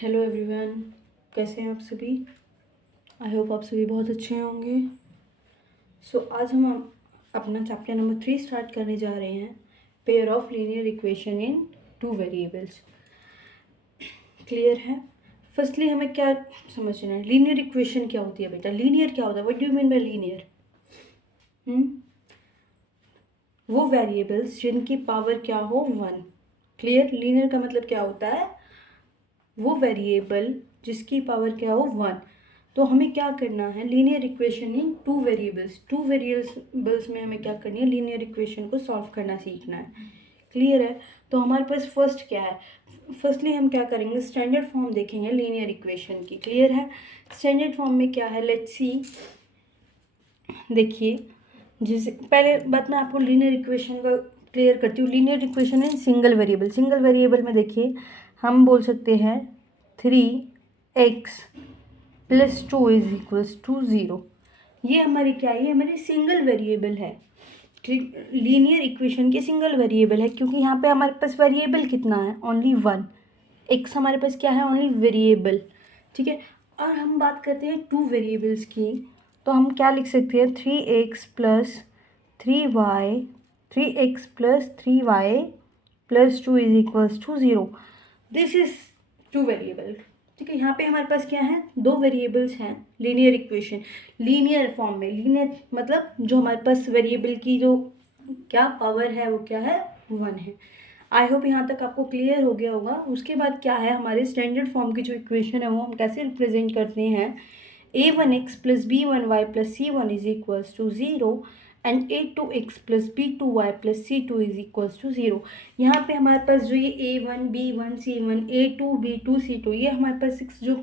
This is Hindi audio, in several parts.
हेलो एवरीवन, कैसे हैं आप सभी। आई होप आप सभी बहुत अच्छे होंगे। आज हम अपना चैप्टर नंबर 3 स्टार्ट करने जा रहे हैं, pair of linear equation in two variables. Clear है। फर्स्टली हमें क्या समझना है, लीनियर इक्वेशन क्या होती है बेटा। लीनियर क्या होता है, what do you mean by linear. वो वेरिएबल्स जिनकी पावर क्या हो 1। क्लियर। लीनियर का मतलब क्या होता है, वो वेरिएबल जिसकी पावर क्या हो 1। तो हमें क्या करना है, linear equation in two variables में हमें क्या करनी है, लीनियर इक्वेशन को सॉल्व करना सीखना है। क्लियर है। तो हमारे पास फर्स्ट क्या है, फर्स्टली हम क्या करेंगे, स्टैंडर्ड फॉर्म देखेंगे लीनियर इक्वेशन की। क्लियर है। स्टैंडर्ड फॉर्म में क्या है, लेट्स सी। देखिए, जैसे पहले बात मैं आपको लीनियर इक्वेशन का क्लियर करती हूँ। Linear equation in single variable में देखिए हम बोल सकते हैं 3x + 2 = 0। ये हमारी क्या है, ये हमारी सिंगल वेरिएबल है। लीनियर इक्वेशन की सिंगल वेरिएबल है, क्योंकि यहाँ पे हमारे पास वेरिएबल कितना है, ओनली 1। x हमारे पास क्या है, ओनली वेरिएबल। ठीक है। और हम बात करते हैं टू वेरिएबल्स की, तो हम क्या लिख सकते हैं, 3x + 3y + 2 = 0। This is two variable. ठीक है। यहाँ पे हमारे पास क्या है, दो वेरिएबल्स हैं। लीनियर इक्वेशन लीनियर फॉर्म में, लीनियर मतलब जो हमारे पास वेरिएबल की जो क्या पावर है वो क्या है, 1 है। आई होप यहाँ तक आपको क्लियर हो गया होगा। उसके बाद क्या है, हमारे स्टैंडर्ड फॉर्म की जो इक्वेशन है वो हम कैसे रिप्रेजेंट करते हैं, a1x + b1y + c1 = 0 and a2x + b2y + c2 = 0। यहाँ पे हमारे पास जो ये a1 b1 c1 a2 b2 c2 ये हमारे पास 6 जो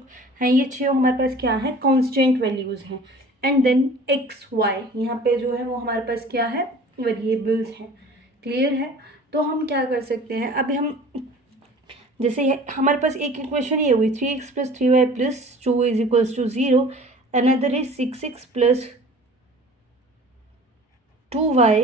हैं, ये 6 हमारे पास क्या है, कांस्टेंट वैल्यूज़ हैं। एंड देन x y यहाँ पे जो है वो हमारे पास क्या है, वेरिएबल्स हैं। क्लियर है। तो हम क्या कर सकते हैं, अभी हम जैसे हमारे पास एक इक्वेशन ये हुई 3x + 3y + 2 = 0। Another is 6x + 2y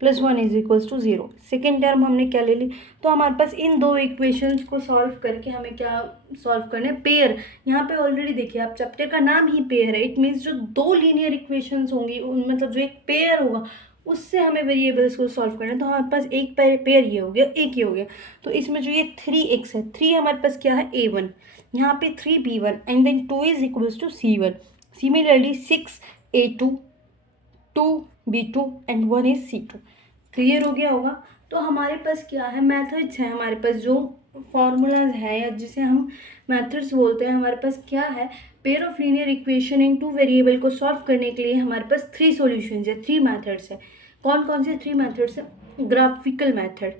+ 1 = 0। Second term हमने क्या ले ली, तो हमारे पास इन दो इक्वेशंस को सॉल्व करके हमें क्या सॉल्व करना है, पेयर। यहाँ पे ऑलरेडी देखिए, आप चैप्टर का नाम ही पेयर है। इट मीन्स जो दो लीनियर इक्वेशंस होंगी मतलब जो एक पेयर होगा उससे हमें वेरिएबल्स को सॉल्व करना है। तो हमारे पास एक पेयर ये हो गया, एक ये हो गया। तो इसमें जो ये 3x है, 3 हमारे पास क्या है, a1, यहाँ पे 3b1 and then 2 = c1। Similarly 6a2 2b2 and 1 is c2। Clear हो गया होगा। तो हमारे पास क्या है, मेथड्स हैं हमारे पास, जो फॉर्मूलाज है या जिसे हम मेथड्स बोलते हैं। हमारे पास क्या है, pair of linear equation in two variable को सॉल्व करने के लिए हमारे पास 3 सॉल्यूशंस है, 3 मेथड्स है। कौन कौन से 3 मेथड्स है, graphical method,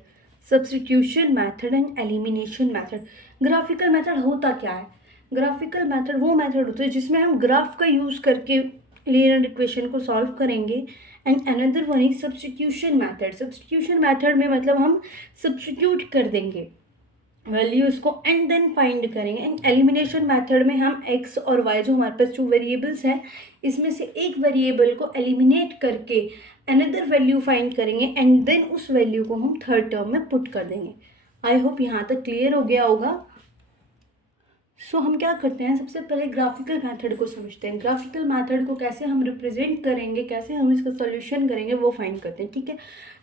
substitution method and elimination method. Graphical method होता क्या है, ग्राफिकल मेथड वो मेथड होता है जिसमें हम ग्राफ का यूज़ करके लीनियर इक्वेशन को सॉल्व करेंगे। And another one is substitution method. Substitution method में मतलब हम सब्स्टिट्यूट कर देंगे वैल्यूज़ को एंड देन फाइंड करेंगे। एंड एलिमिनेशन मेथड में हम x और y जो हमारे पास 2 वेरिएबल्स हैं, इसमें से एक वेरिएबल को एलिमिनेट करके अनदर वैल्यू फाइंड करेंगे एंड देन उस वैल्यू को हम थर्ड टर्म में पुट कर देंगे। आई होप यहाँ तक क्लियर हो गया होगा। हम क्या करते हैं, सबसे पहले ग्राफिकल मेथड को समझते हैं। ग्राफिकल मेथड को कैसे हम रिप्रेजेंट करेंगे, कैसे हम इसका सॉल्यूशन करेंगे, वो फाइंड करते हैं। ठीक है।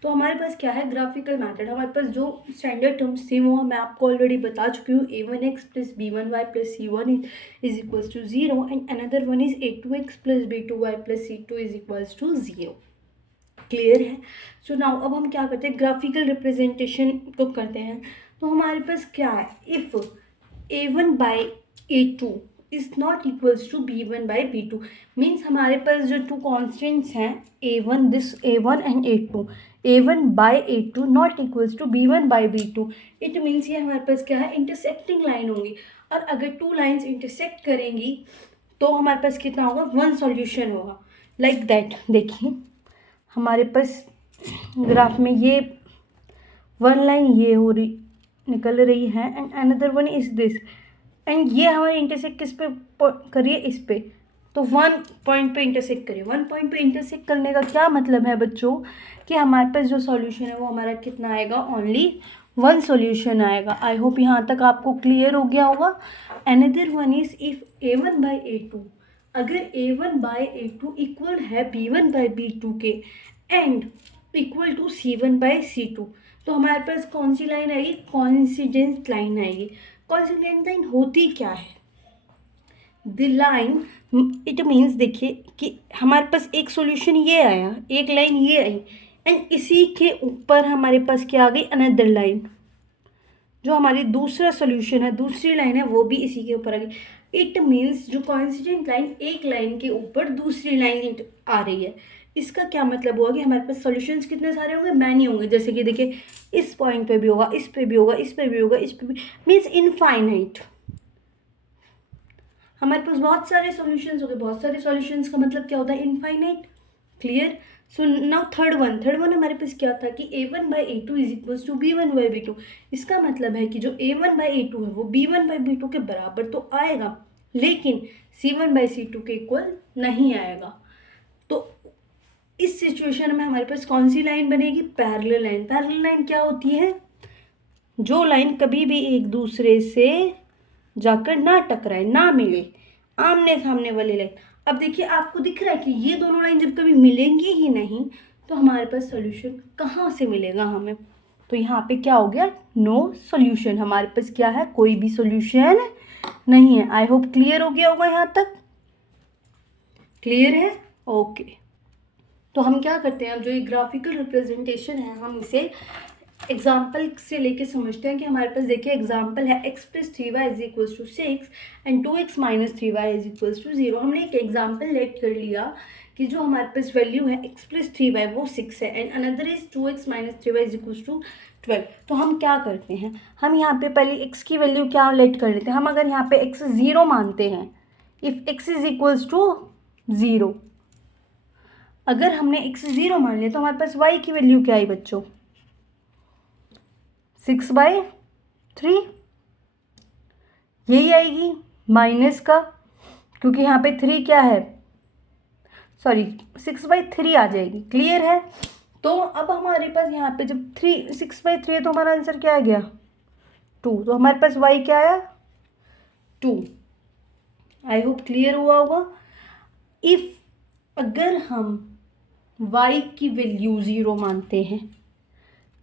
तो हमारे पास क्या है, ग्राफिकल मेथड। हमारे पास जो स्टैंडर्ड टर्म्स थी वो मैं आपको ऑलरेडी बता चुकी हूँ। a1x + b1y + c1 = 0 and another one is a2x + b2y + c2 = 0। Clear है। नाउ अब हम क्या करते हैं, ग्राफिकल रिप्रेजेंटेशन को करते हैं। तो हमारे पास क्या है, if a1/a2 is not equals to b1/b2, means हमारे पास जो 2 कॉन्स्टेंट्स हैं a1 and a2, a1/a2 not equals to b1/b2। It means ये हमारे पास क्या है, इंटरसेक्टिंग लाइन होंगी। और अगर 2 लाइन्स इंटरसेक्ट करेंगी तो हमारे पास कितना होगा, 1 सॉल्यूशन होगा। Like that. देखिए हमारे पास ग्राफ में ये 1 लाइन ये हो रही निकल रही है and another one is this, and ये हमारे इंटरसेक्ट किस पे करिए, इस पे। तो 1 पॉइंट पे इंटरसेक्ट करिए। 1 पॉइंट पे इंटरसेक्ट करने का क्या मतलब है बच्चों, कि हमारे पास जो सॉल्यूशन है वो हमारा कितना आएगा, ओनली वन सॉल्यूशन आएगा। आई होप यहाँ तक आपको क्लियर हो गया होगा। Another one is if a1 by a2, अगर a1 बाई a2 इक्वल है b1 बाई b2 के and equal to c1 by c2, तो हमारे पास कौन सी लाइन आएगी? कोइंसिडेंस लाइन आएगी। कोइंसिडेंस लाइन होती क्या है? द लाइन, इट मीन्स देखिए कि हमारे पास एक सॉल्यूशन ये आया, एक लाइन ये आई, एंड इसी के ऊपर हमारे पास क्या आ गई? अनदर लाइन, जो हमारी दूसरा सॉल्यूशन है, दूसरी लाइन है, वो भी इसी के ऊपर आ गई। इट मीन्स जो कोइंसिडेंट लाइन एक लाइन के ऊपर दूसरी लाइन आ रही है, इसका क्या मतलब हुआ कि हमारे पास सॉल्यूशंस कितने सारे होंगे? मैनी होंगे। जैसे कि देखिए इस पॉइंट पे भी होगा, इस पे भी होगा, इस पे भी होगा, इस पे भी, मीन्स इनफाइनाइट। हमारे पास बहुत सारे सॉल्यूशंस हो गए। बहुत सारे सॉल्यूशंस का मतलब क्या होता है? Infinite. Clear? So now third one हमारे पास क्या था कि a1 by a2 is equals to b1 by b2। इसका मतलब है कि जो a1 बाई a2 है वो b1 बाई b2 के बराबर तो आएगा, लेकिन c1 बाई c2 के इक्वल नहीं आएगा। तो इस सिचुएशन में हमारे पास कौन सी लाइन बनेगी? Parallel line. पैरेलल लाइन क्या होती है? जो लाइन कभी भी एक दूसरे से जाकर ना टकराए, ना मिले, आमने सामने वाली लाइन। अब देखिए आपको दिख रहा है कि ये दोनों लाइन जब कभी मिलेंगी ही नहीं तो हमारे पास सॉल्यूशन कहाँ से मिलेगा हमें? तो यहाँ पे क्या हो गया? No solution. हमारे पास क्या है? कोई भी सॉल्यूशन नहीं है। आई होप क्लियर हो गया होगा यहाँ तक। क्लियर है? ओके। तो हम क्या करते हैं, अब जो ये ग्राफिकल रिप्रेजेंटेशन है हम इसे एग्जाम्पल से लेके समझते हैं कि हमारे पास देखिए एग्जाम्पल है x plus 3y is equals to 6 and 2x minus 3y is equals to 0। हमने एक एग्जाम्पल लेट कर लिया कि जो हमारे पास वैल्यू है x प्लस 3y वो 6 है and another is 2x minus 3y is equals to 12। तो हम क्या करते हैं, हम यहाँ पे पहले x की वैल्यू क्या लेट कर लेते हैं। हम अगर यहाँ पे x 0 मानते हैं, if x is equals to 0, अगर हमने x 0 मान लिया तो हमारे पास y की वैल्यू क्या आई बच्चों? 6/3 यही आएगी माइनस का, क्योंकि यहाँ पे 3 क्या है, सॉरी 6/3 आ जाएगी। क्लियर है? तो अब हमारे पास यहाँ पे जब 6/3 है तो हमारा आंसर क्या आ गया? 2। तो हमारे पास y क्या आया? 2। आई होप क्लियर हुआ होगा। इफ अगर हम y की वैल्यू 0 मानते हैं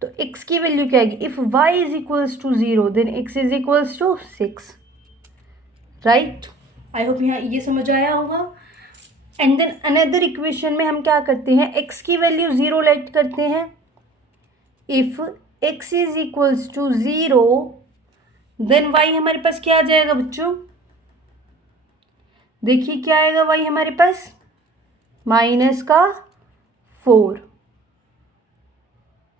तो x की वैल्यू क्या आएगी? If y is equals to 0 then x is equals to 6। Right? I hope यहाँ ये समझ आया होगा। एंड देन अनदर इक्वेशन में हम क्या करते हैं, x की वैल्यू 0 लेट करते हैं। If x is equals to 0 then y हमारे पास क्या आ जाएगा बच्चों? देखिए क्या आएगा y हमारे पास? माइनस का 4,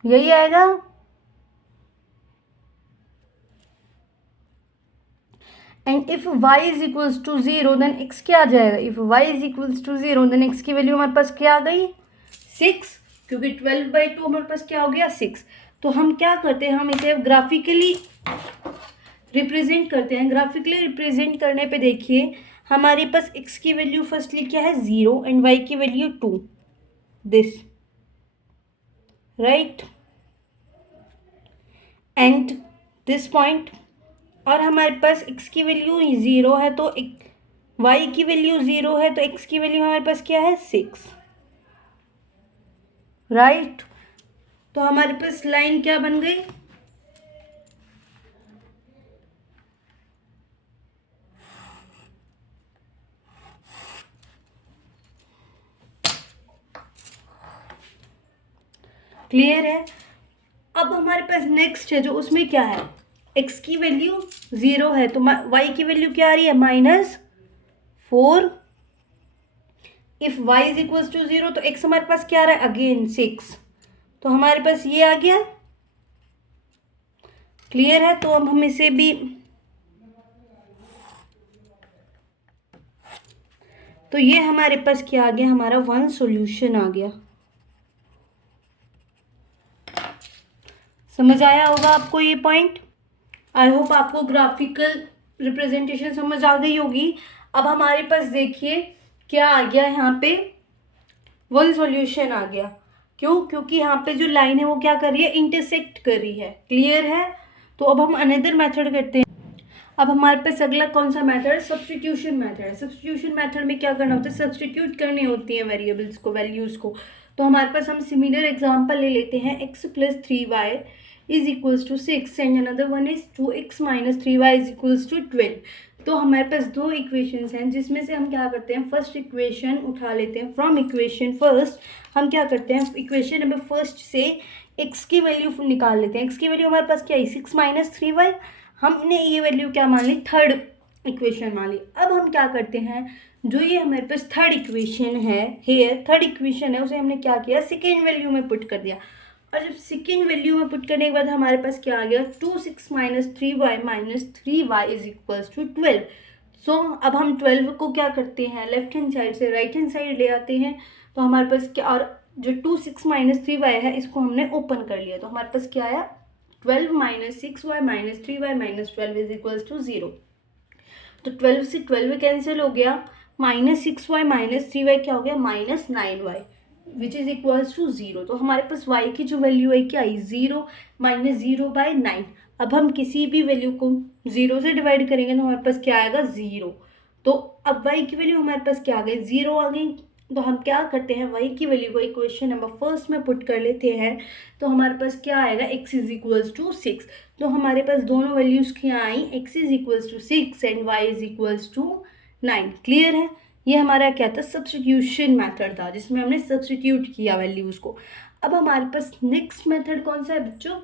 यही आएगा। And if y is equals to 0 then x क्या आ जाएगा? If y is equals to 0 then x की वैल्यू हमारे पास क्या आ गई? 6, क्योंकि 12/2 हमारे पास क्या हो गया? 6। तो हम क्या करते हैं, हम इसे ग्राफिकली रिप्रेजेंट करते हैं। ग्राफिकली रिप्रेजेंट करने पे देखिए हमारे पास x की वैल्यू फर्स्टली क्या है? 0 एंड y की value 2, this, right, and this point. और हमारे पास x की वैल्यू 0 है तो y की वैल्यू 0 है तो x की वैल्यू हमारे पास क्या है? 6, राइट। तो हमारे पास लाइन क्या बन गई? क्लियर है? अब हमारे पास नेक्स्ट है जो, उसमें क्या है, x की वैल्यू 0 है तो y की वैल्यू क्या आ रही है? -4। If y is equals to 0 तो x हमारे पास क्या आ रहा है? अगेन 6। तो हमारे पास ये आ गया। क्लियर है? तो अब हम इसे भी, तो ये हमारे पास क्या आ गया? हमारा वन सॉल्यूशन आ गया। समझ आया होगा आपको ये पॉइंट? आई होप आपको ग्राफिकल रिप्रेजेंटेशन समझ आ गई होगी। अब हमारे पास देखिए क्या आ गया यहाँ पे? वन सॉल्यूशन आ गया। क्यों? क्योंकि यहाँ पे जो लाइन है वो क्या कर रही है, इंटरसेक्ट कर रही है। क्लियर है? तो अब हम अनदर मेथड करते हैं। अब हमारे पास अगला कौन सा मेथड है, सब्स्टिट्यूशन मेथड है। सब्स्टिट्यूशन मेथड में क्या करना होता है, सब्स्टिट्यूट करनी होती है वेरिएबल्स को, वैल्यूज़ को। तो हमारे पास हम सिमिलर एग्जांपल ले लेते हैं, x + 3y is equals to 6 and another one is 2x - 3y is equals to 12। तो हमारे पास दो इक्वेशंस हैं, जिसमें से हम क्या करते हैं, फर्स्ट इक्वेशन उठा लेते हैं। फ्रॉम इक्वेशन फर्स्ट हम क्या करते हैं, इक्वेशन नंबर फर्स्ट से x की वैल्यू निकाल लेते हैं। x की वैल्यू हमारे पास क्या है, 6 - 3y। हमने ये वैल्यू क्या मान ली, थर्ड इक्वेशन मान ली। अब हम क्या करते हैं, जो ये हमारे पास थर्ड इक्वेशन है, हेयर थर्ड इक्वेशन है, उसे हमने क्या किया, सेकेंड वैल्यू में पुट कर दिया। और जब सेकेंड वैल्यू में पुट करने के बाद हमारे पास क्या आ गया, 2 6 - 3y - 3y is equals to 12। सो अब हम 12 को क्या करते हैं, लेफ्ट हैंड साइड से राइट हैंड साइड ले आते हैं। तो हमारे पास क्या, और जो 2 6 - 3y है इसको हमने ओपन कर लिया। तो हमारे पास क्या आया, 12 - 6y - 3y - 12 is equals to 0। तो 12 से 12 कैंसिल हो गया, -6y - 3y क्या हो गया, -9y which is equals to 0। तो हमारे पास y की जो वैल्यू है क्या आई, 0 - 0/9। अब हम किसी भी वैल्यू को 0 से डिवाइड करेंगे तो हमारे पास क्या आएगा, 0। तो अब y की वैल्यू हमारे पास क्या आ गई, 0 आ गई। तो हम क्या करते हैं, y की वैल्यू को इक्वेशन नंबर फर्स्ट में पुट कर लेते हैं। तो हमारे पास क्या आएगा, x इज इक्वल्स टू 6। तो हमारे पास दोनों वैल्यूज़ क्या आई, x is equals to 6 and y is equals to 9। Clear है? ये हमारा क्या था, सब्स्टिट्यूशन मेथड था, जिसमें हमने सब्स्टिट्यूट किया वैल्यूज़ को। अब हमारे पास नेक्स्ट मेथड कौन सा है बच्चों,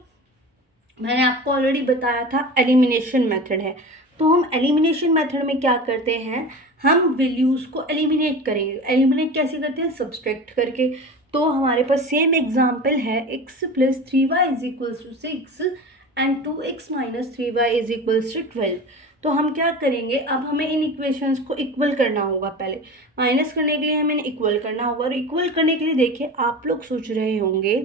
मैंने आपको ऑलरेडी बताया था, एलिमिनेशन मेथड है। तो हम एलिमिनेशन मेथड में क्या करते हैं, हम वैल्यूज़ को एलिमिनेट करेंगे। एलिमिनेट कैसे करते हैं, सब्सट्रैक्ट करके। तो हमारे पास सेम एग्जांपल है, x + 3y is equals to 6 and 2x - 3y is equals to 12। तो हम क्या करेंगे, अब हमें इन इक्वेशंस को इक्वल करना होगा। पहले माइनस करने के लिए हमें इक्वल करना होगा, और इक्वल करने के लिए देखिए आप लोग सोच रहे होंगे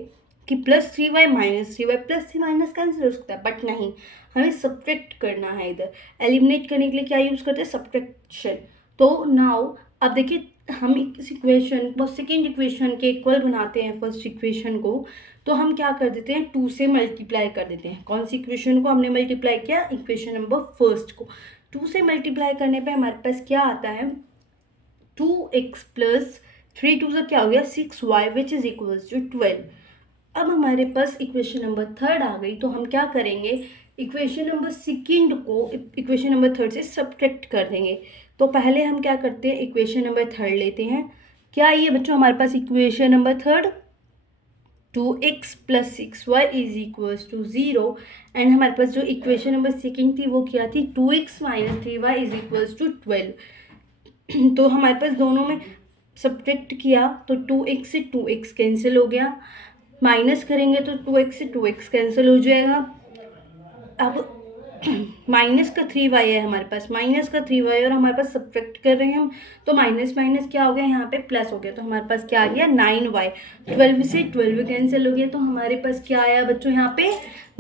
कि +3y - 3y प्लस से माइनस कैंसिल हो सकता है, बट नहीं, हमें सब्ट्रैक्ट करना है। इधर एलिमिनेट करने के लिए क्या यूज़ करते हैं, सब्ट्रैक्शन। तो नाउ अब देखिए, हम इस इक्वेशन को सेकेंड इक्वेशन के इक्वल बनाते हैं फर्स्ट इक्वेशन को। तो हम क्या कर देते हैं, 2 से मल्टीप्लाई कर देते हैं। कौन सी इक्वेशन को हमने मल्टीप्लाई किया, इक्वेशन नंबर फर्स्ट को। 2 से मल्टीप्लाई करने पे हमारे पास क्या आता है, 2x + 3 2 से क्या हो गया, 6y which is equals to 12। अब हमारे पास इक्वेशन नंबर थर्ड आ गई। तो हम क्या करेंगे, इक्वेशन नंबर सेकेंड को इक्वेशन नंबर थर्ड से सब्ट्रैक्ट कर देंगे। तो पहले हम क्या करते हैं, इक्वेशन नंबर थर्ड लेते हैं। क्या ये बच्चों हमारे पास equation number third, 2x + 6y is equals to 0। And हमारे पास जो इक्वेशन नंबर सेकेंड थी वो क्या थी, 2x - 3y is equals to 12। तो हमारे पास दोनों में सब्ट्रैक्ट किया तो 2x से 2x कैंसिल हो गया, माइनस करेंगे तो 2x से 2x कैंसिल हो जाएगा। अब माइनस का 3y है हमारे पास, माइनस का 3y, और हमारे पास सब्ट्रैक्ट कर रहे हैं हम। तो माइनस माइनस क्या हो गया, यहाँ पे प्लस हो गया। तो हमारे पास क्या आ गया, 9y। 12 से 12 कैंसिल हो गया। तो हमारे पास क्या आया बच्चों, यहाँ पे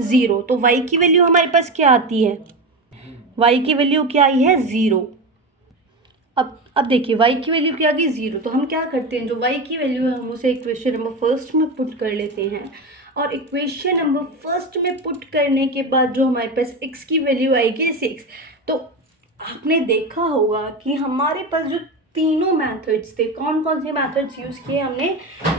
0। तो y की वैल्यू हमारे पास क्या आती है, y की वैल्यू क्या आई है, 0। अब देखिए y की वैल्यू क्या आ गई, 0। तो हम क्या करते हैं, जो y की वैल्यू है हम उसे इक्वेशन नंबर फर्स्ट में पुट कर लेते हैं। और इक्वेशन नंबर फर्स्ट में पुट करने के बाद जो हमारे पास x की वैल्यू आएगी 6। तो आपने देखा होगा कि हमारे पास जो तीनों मेथड्स थे, कौन कौन से मेथड्स यूज़ किए हमने,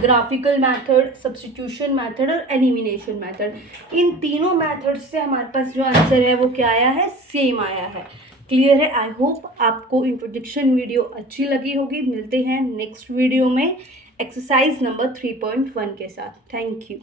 ग्राफिकल मेथड, सब्स्टिट्यूशन मेथड और एलिमिनेशन मेथड। इन तीनों मेथड्स से हमारे पास जो आंसर है वो क्या आया है, सेम आया है। क्लियर है? आई होप आपको इंट्रोडक्शन वीडियो अच्छी लगी होगी। मिलते हैं नेक्स्ट वीडियो में एक्सरसाइज नंबर 3.1 के साथ। Thank you.